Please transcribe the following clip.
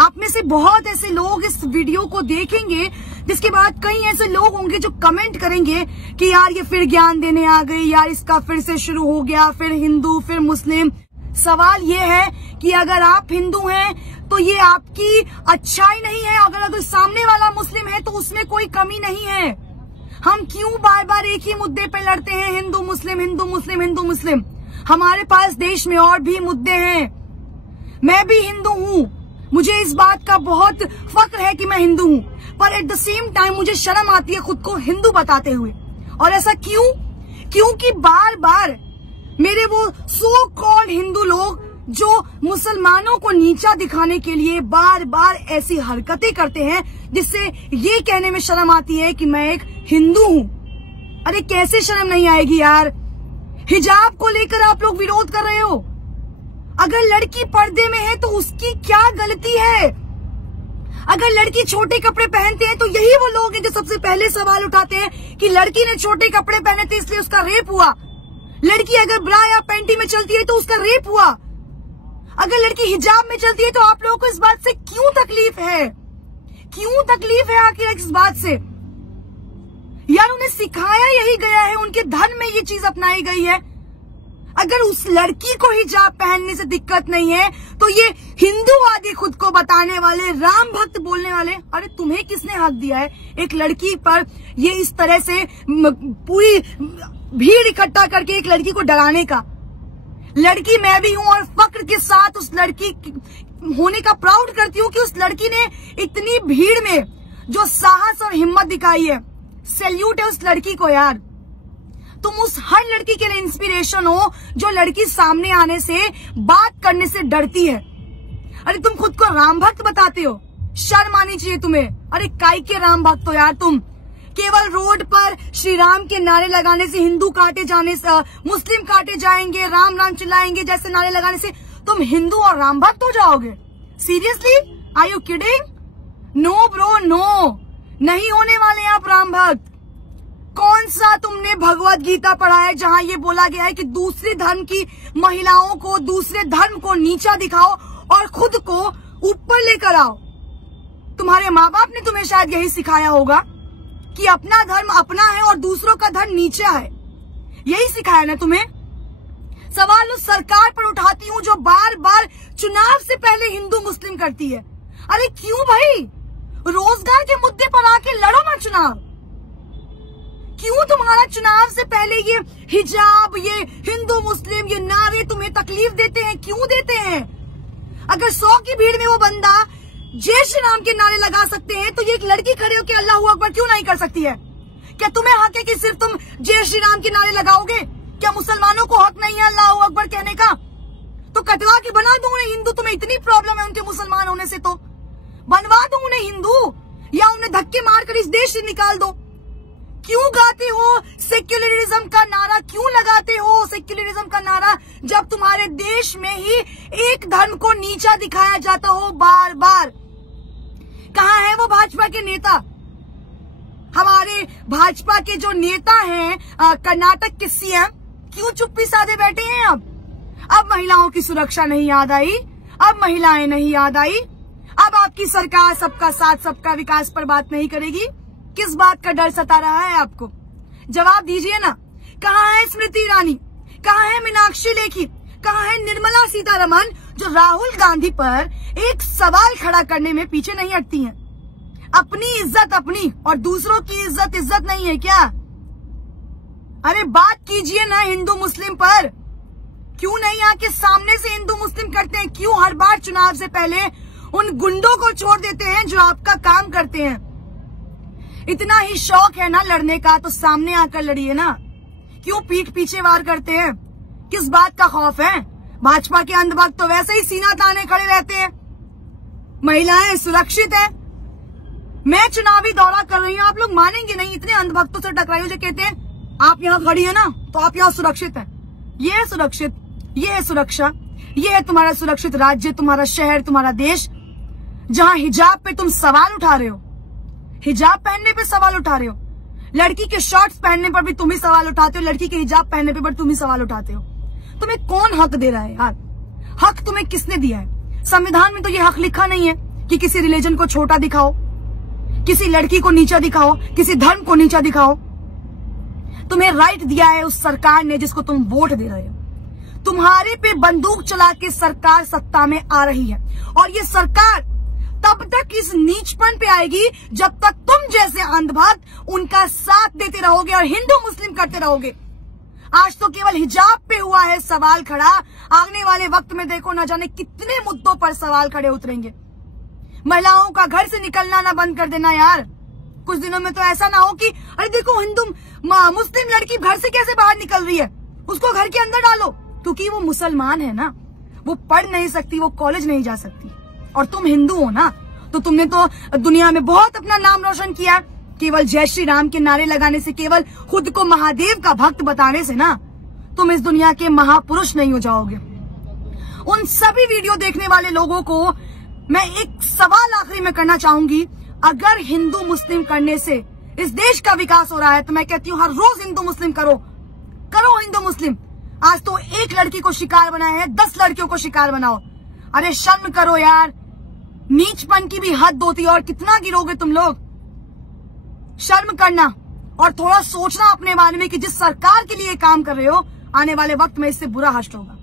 आप में से बहुत ऐसे लोग इस वीडियो को देखेंगे, जिसके बाद कई ऐसे लोग होंगे जो कमेंट करेंगे कि यार ये फिर ज्ञान देने आ गई, यार इसका फिर से शुरू हो गया, फिर हिंदू फिर मुस्लिम। सवाल ये है कि अगर आप हिंदू हैं तो ये आपकी अच्छाई नहीं है, अगर सामने वाला मुस्लिम है तो उसमें कोई कमी नहीं है। हम क्यों बार बार एक ही मुद्दे पे लड़ते हैं, हिंदू मुस्लिम हिंदू मुस्लिम हिंदू मुस्लिम? हमारे पास देश में और भी मुद्दे हैं। मैं भी हिंदू हूँ, मुझे इस बात का बहुत फक्र है कि मैं हिंदू हूँ, पर एट द सेम टाइम मुझे शर्म आती है खुद को हिंदू बताते हुए। और ऐसा क्यों? क्योंकि बार बार मेरे वो सो कॉल्ड हिंदू लोग जो मुसलमानों को नीचा दिखाने के लिए बार बार ऐसी हरकतें करते हैं, जिससे ये कहने में शर्म आती है कि मैं एक हिंदू हूँ। अरे कैसे शर्म नहीं आएगी यार? हिजाब को लेकर आप लोग विरोध कर रहे हो। अगर लड़की पर्दे में है तो उसकी क्या गलती है? अगर लड़की छोटे कपड़े पहनते हैं तो यही वो लोग हैं जो सबसे पहले सवाल उठाते हैं कि लड़की ने छोटे कपड़े पहने थे इसलिए उसका रेप हुआ। लड़की अगर ब्रा या पैंटी में चलती है तो उसका रेप हुआ। अगर लड़की हिजाब में चलती है तो आप लोगों को इस बात से क्यों तकलीफ है? क्यों तकलीफ है आखिर इस बात से? यार उन्हें सिखाया यही गया है, उनके धर्म में ये चीज अपनाई गई है। अगर उस लड़की को हिजाब पहनने से दिक्कत नहीं है तो ये हिंदूवादी खुद को बताने वाले, राम भक्त बोलने वाले, अरे तुम्हें किसने हक दिया है एक लड़की पर ये इस तरह से पूरी भीड़ इकट्ठा करके एक लड़की को डराने का? लड़की मैं भी हूं और फक्र के साथ उस लड़की होने का प्राउड करती हूँ कि उस लड़की ने इतनी भीड़ में जो साहस और हिम्मत दिखाई है। सैल्यूट है उस लड़की को यार। तुम उस हर लड़की के लिए इंस्पिरेशन हो जो लड़की सामने आने से, बात करने से डरती है। अरे तुम खुद को राम भक्त बताते हो, शर्म आनी चाहिए तुम्हें। अरे काय के राम भक्त हो यार तुम? केवल रोड पर श्री राम के नारे लगाने से, हिंदू काटे जाने से, मुस्लिम काटे जाएंगे, राम राम चिल्लाएंगे जैसे नारे लगाने से तुम हिंदू और राम भक्त हो जाओगे? Seriously? Are you kidding? No bro no, नहीं होने वाले आप राम भक्त। कौन सा तुमने भगवत गीता पढ़ा है जहां ये बोला गया है कि दूसरे धर्म की महिलाओं को, दूसरे धर्म को नीचा दिखाओ और खुद को ऊपर लेकर आओ? तुम्हारे माँ बाप ने तुम्हें शायद यही सिखाया होगा कि अपना धर्म अपना है और दूसरों का धर्म नीचा है। यही सिखाया ना तुम्हें? सवाल उस सरकार पर उठाती हूँ जो बार बार चुनाव से पहले हिंदू मुस्लिम करती है। अरे क्यों भाई? रोजगार के मुद्दे पर आके लड़ो ना चुनाव। क्यों तुम्हारा चुनाव से पहले ये हिजाब, ये हिंदू मुस्लिम, ये नारे तुम्हें तकलीफ देते हैं? क्यों देते हैं? अगर 100 की भीड़ में वो बंदा जय श्री राम के नारे लगा सकते हैं तो ये एक लड़की खड़े होकर अल्लाह अकबर क्यों नहीं कर सकती है? क्या तुम्हें हक है कि सिर्फ तुम जय श्री राम के नारे लगाओगे? क्या मुसलमानों को हक नहीं है अल्लाह अकबर कहने का? तो कटवा के बना दो उन्हें हिंदू। तुम्हें इतनी प्रॉब्लम है उनके मुसलमान होने से तो बनवा दो उन्हें हिंदू, या उन्हें धक्के मारकर इस देश से निकाल दो। क्यों गाते हो सेक्युलरिज्म का नारा? क्यों लगाते हो सेक्युलरिज्म का नारा जब तुम्हारे देश में ही एक धर्म को नीचा दिखाया जाता हो बार बार? कहाँ है वो भाजपा के नेता? हमारे भाजपा के जो नेता हैं कर्नाटक के सीएम, क्यों चुप्पी साधे बैठे हैं? अब महिलाओं की सुरक्षा नहीं याद आई, अब महिलाएं नहीं याद आई, अब आपकी सरकार सबका साथ सबका विकास पर बात नहीं करेगी। किस बात का डर सता रहा है आपको? जवाब दीजिए ना। कहाँ है स्मृति ईरानी? कहाँ है मीनाक्षी लेखी? कहाँ है निर्मला सीतारमण जो राहुल गांधी पर एक सवाल खड़ा करने में पीछे नहीं हटती हैं? अपनी इज्जत अपनी और दूसरों की इज्जत इज्जत नहीं है क्या? अरे बात कीजिए ना हिंदू मुस्लिम पर। क्यों नहीं आके सामने से हिंदू मुस्लिम करते हैं? क्यों हर बार चुनाव से पहले उन गुंडों को छोड़ देते हैं जो आपका काम करते हैं? इतना ही शौक है ना लड़ने का तो सामने आकर लड़िए ना। क्यों पीठ पीछे वार करते हैं? किस बात का खौफ है? भाजपा के अंधभक्त तो वैसे ही सीना ताने खड़े रहते हैं। महिलाएं सुरक्षित है। मैं चुनावी दौरा कर रही हूँ, आप लोग मानेंगे नहीं, इतने अंधभक्तों से टकराई हो जो कहते हैं आप यहाँ खड़ी है ना तो आप यहाँ सुरक्षित है। ये है सुरक्षित, ये है सुरक्षा, ये है तुम्हारा सुरक्षित राज्य, तुम्हारा शहर, तुम्हारा देश, जहाँ हिजाब पे तुम सवाल उठा रहे हो। हिजाब पहनने पे सवाल उठा रहे हो, लड़की के शॉर्ट्स पहनने पर भी तुम ही सवाल उठाते हो, लड़की के हिजाब पहनने पे तुम ही सवाल उठाते हो। तुम्हें कौन हक दे रहा है यार? हक तुम्हें किसने दिया है? संविधान में तो ये हक लिखा नहीं है कि किसी रिलीजन को छोटा दिखाओ, किसी लड़की को नीचा दिखाओ, किसी धर्म को नीचा दिखाओ। तुम्हें राइट दिया है उस सरकार ने जिसको तुम वोट दे रहे हो। तुम्हारे पे बंदूक चला के सरकार सत्ता में आ रही है, और ये सरकार तब तक इस नीचपन पे आएगी जब तक तुम जैसे अंधभक्त उनका साथ देते रहोगे और हिंदू मुस्लिम करते रहोगे। आज तो केवल हिजाब पे हुआ है सवाल खड़ा, आने वाले वक्त में देखो न जाने कितने मुद्दों पर सवाल खड़े उतरेंगे। महिलाओं का घर से निकलना ना बंद कर देना यार। कुछ दिनों में तो ऐसा ना हो कि अरे देखो हिंदू मुस्लिम लड़की घर से कैसे बाहर निकल रही है, उसको घर के अंदर डालो, क्योंकि वो मुसलमान है ना, वो पढ़ नहीं सकती, वो कॉलेज नहीं जा सकती। और तुम हिंदू हो ना, तो तुमने तो दुनिया में बहुत अपना नाम रोशन किया। केवल जय श्री राम के नारे लगाने से, केवल खुद को महादेव का भक्त बताने से ना तुम इस दुनिया के महापुरुष नहीं हो जाओगे। उन सभी वीडियो देखने वाले लोगों को मैं एक सवाल आखिरी में करना चाहूंगी, अगर हिंदू मुस्लिम करने से इस देश का विकास हो रहा है तो मैं कहती हूँ हर रोज हिंदू मुस्लिम करो हिंदू मुस्लिम। आज तो एक लड़की को शिकार बनाया है, 10 लड़कियों को शिकार बनाओ। अरे शर्म करो यार, नीचपन की भी हद होती है, और कितना गिरोगे तुम लोग। शर्म करना और थोड़ा सोचना अपने बारे में कि जिस सरकार के लिए काम कर रहे हो, आने वाले वक्त में इससे बुरा हश्र होगा।